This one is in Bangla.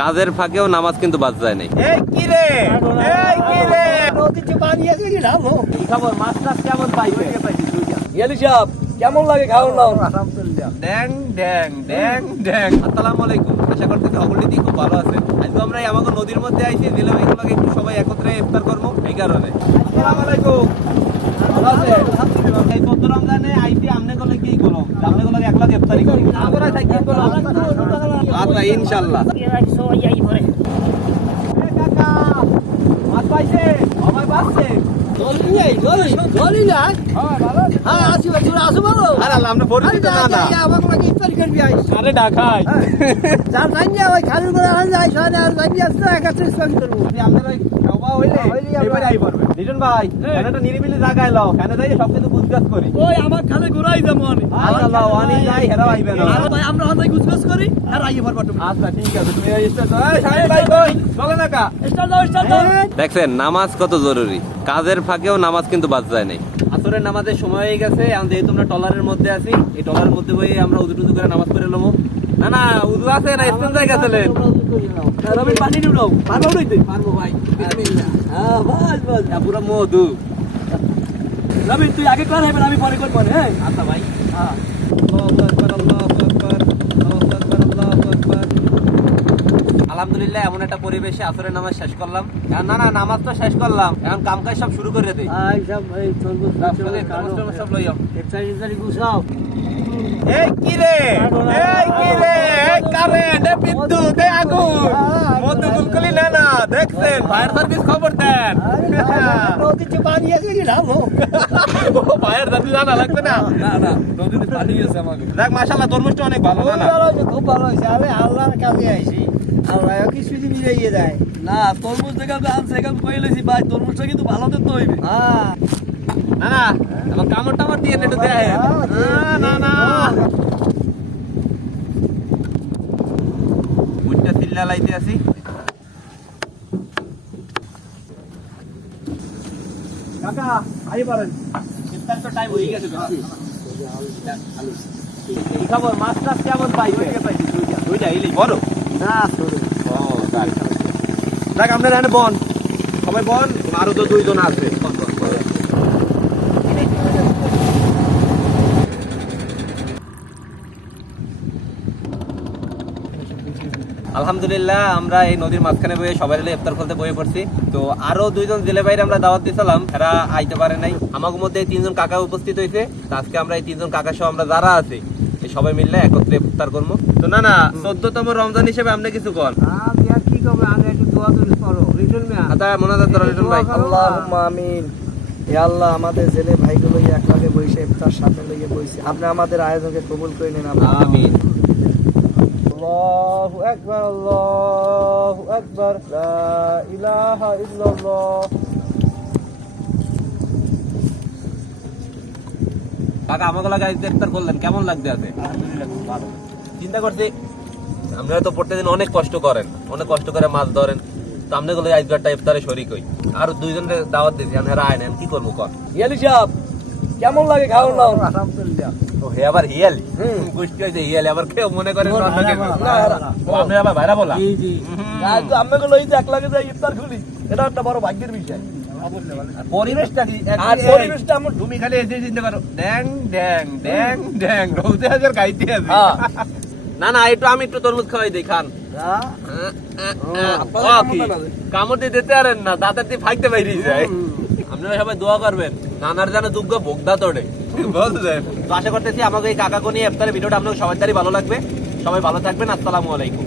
কাজের ফাঁকেও নামাজ কিন্তু বাদ যায় নাই। কেমন লাগে খাওয়ার নাম? ড্যাং ড্যাং ড্যাং ড্যাং। আসসালামু আলাইকুম। আশা সকলেই খুব ভালো আছে আজকে আমরা আমাকে নদীর মধ্যে আইছি দিলাম এগুলোকে একটু সবাই একত্রে ইফতার করব এই কারণে। আসসালামু আলাইকুম। ভালো আছে এই চোদ্দ রমজানে আইছি আমনে গলে কি করো? আমনে গলে একলা ইফতারি করি? আচ্ছা মাছ পাইছে? আমার পাচ্ছে? আরে ঢাকায় যার ওই করে যাই আর জানি আসতে একাত্রে করব আপনার ওই খাওয়া হইলে হইলেই আমরা- এবারে আই পারবে লিটন ভাই একটা নিরিবিলি জায়গায় লও। এখানে যাই সব কিছু গুজগাছ করি। ওই আমার খালে ঘুরাই যাব অনেক আচ্ছা লও যাই হেরাও আইবে না ভাই আমরা হাতে গুছগাছ করি আর আইয়ে পারবা তুমি। আচ্ছা ঠিক আছে তুমি এই স্টেজ সাহেব ভাই কই? চলে না কা। স্টার্ট দাও স্টার্ট দাও। দেখছেন নামাজ কত জরুরি। কাজের ফাঁকেও নামাজ কিন্তু বাদ যায় নাই। আসরের নামাজের সময় হয়ে গেছে এখন যেহেতু আমরা টলারের মধ্যে আছি এই টলারের মধ্যে বই আমরা উজু টুজু করে নামাজ পড়ে নেব না না উজু আছে না স্টেন জায়গা পানি পারব নইতে পারব ভাই হ্যাঁ বাস বাস। পুরো মধু। রবি তুই আগে কর এবার আমি পরে করব হ্যাঁ? আচ্ছা ভাই। আল্লাহু আকবার, আল্লাহু আকবার, আল্লাহু আকবার, আল্লাহু আকবার। আলহামদুলিল্লাহ এমন একটা পরিবেশে আসরের নামাজ শেষ করলাম। না না নামাজ তো শেষ করলাম। এখন কাম কাজ সব শুরু করে দিই সব এই চলবো সব লইয়া এই কি রে? এই কারেন্ট এই বিদ্যুৎ এই আগুন মধু কুলকুলি না না দেখছেন ফায়ার সার্ভিস খবর দেন। নদীতে পানি আছে কি নাম ও ফায়ার সার্ভিস জানা লাগবে না? না না নদীতে পানি আছে আমাকে। দেখ মাশাআল্লাহ তরমুজটা অনেক ভালো না না? ভালো হয়েছে খুব ভালো হয়েছে। আমি আল্লাহর কাছে আইছি। আল্লাহ কিছু যদি মিলাইয়ে দেয়। না তরমুজ আমি আনছি এখানে কই লইছি ভাই তরমুজটা কিন্তু ভালো দেখতে হইবে। হ্যাঁ। না না আমার কামড় টামড় দিয়ে। একটু দেয় না না বুটটা চিল্লা লাইতে আছি। কাকা আই পারেন। ইফতার তো টাইম হয়ে গেছে কি খবর? মাছ টাছ কেমন পাইছে দুইটা। ইলি বড়। না ও তাই। দেখ আপনার এখানে বন। সবাই বন আরও তো দুইজন আছে। আলহামদুলিল্লাহ আমরা এই নদীর মাঝখানে বয়ে সবাই মিলে ইফতার করতে বয়ে পড়ছি। তো আরও দুইজন জেলে বাইরে আমরা দাওয়াত দিয়েছিলাম এরা আইতে পারে নাই। আমাদের মধ্যে এই তিনজন কাকা উপস্থিত হয়েছে আজকে আমরা এই তিনজন কাকা সহ আমরা যারা আছি এই সবাই মিললে একত্রে ইফতার করব। তো না না চোদ্দতম রমজান হিসেবে আপনি কিছু কর আমি আর কি করব? আগে একটু দোয়া তুলি করো রিটার্ন মিয়া। আচ্ছা মোনাজাত করেন রিটন ভাই। আল্লাহুম্মা আমিন। হে আল্লাহ আমাদের জেলে ভাইগুলো এক লাখে বইসে ইফতার সামনে লইয়ে বইছে। আপনি আমাদের আয়োজনকে কবুল করে নিন আমিন। আল্লাহু আকবার আল্লাহু আকবার লা ইলাহা ইল্লাল্লাহ কাকা আমাকে লাগা ইফতার করলেন কেমন লাগতে আছে? চিন্তা করছি আপনারা তো প্রত্যেকদিন অনেক কষ্ট করেন অনেক কষ্ট করে মাছ ধরেন তো আপনি গুলো ইফতারে শরিক হই। আর দুইজনের দাওয়াত দিয়েছি আমি হেরা আইন কি করব কর? ইয়ালি সাহেব! কেমন লাগে খাওয়ার নাম? আলহামদুলিল্লাহ। ও হে আবার হিয়ালি? গোষ্ঠী হয়েছে হিয়ালি আবার মনে আপনি আবার ভাইরা বলা জি জি। আমাকে লইতে এক লাখে যাই ইফতার খুলি এটা একটা বড় ভাগ্যের বিষয়। পরিবেশটা কি? আর পরিবেশটা আমার তুমি খালি এসে চিন্তা করো ড্যাং ড্যাং ড্যাং ড্যাং রোদে হাজার গাইতে আছে হ্যাঁ। না না একটু আমি একটু তরমুজ খাওয়াই দিই খান? কামড় দিয়ে দিতে পারেন না দাঁতের দিয়ে ফাইতে বাইরে যায়। আপনারা সবাই দোয়া করবেন। নানার যেন দুগ্গ ভোগদা তোড়ে। তো আশা করতেছি আমাকে এই কাকাকে নিয়ে ইফতারের ভিডিওটা আপনাদের সবাই ভালো লাগবে। সবাই ভালো থাকবেন আসসালামু আলাইকুম।